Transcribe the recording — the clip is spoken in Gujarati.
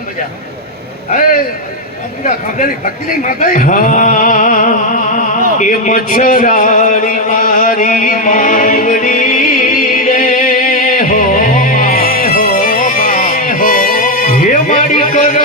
મજા હે આપણા ખાંડેની ભક્તિ નહીં માતા હા એ મચ્છરાળી મારી માવડી રે હો હે મારી કરો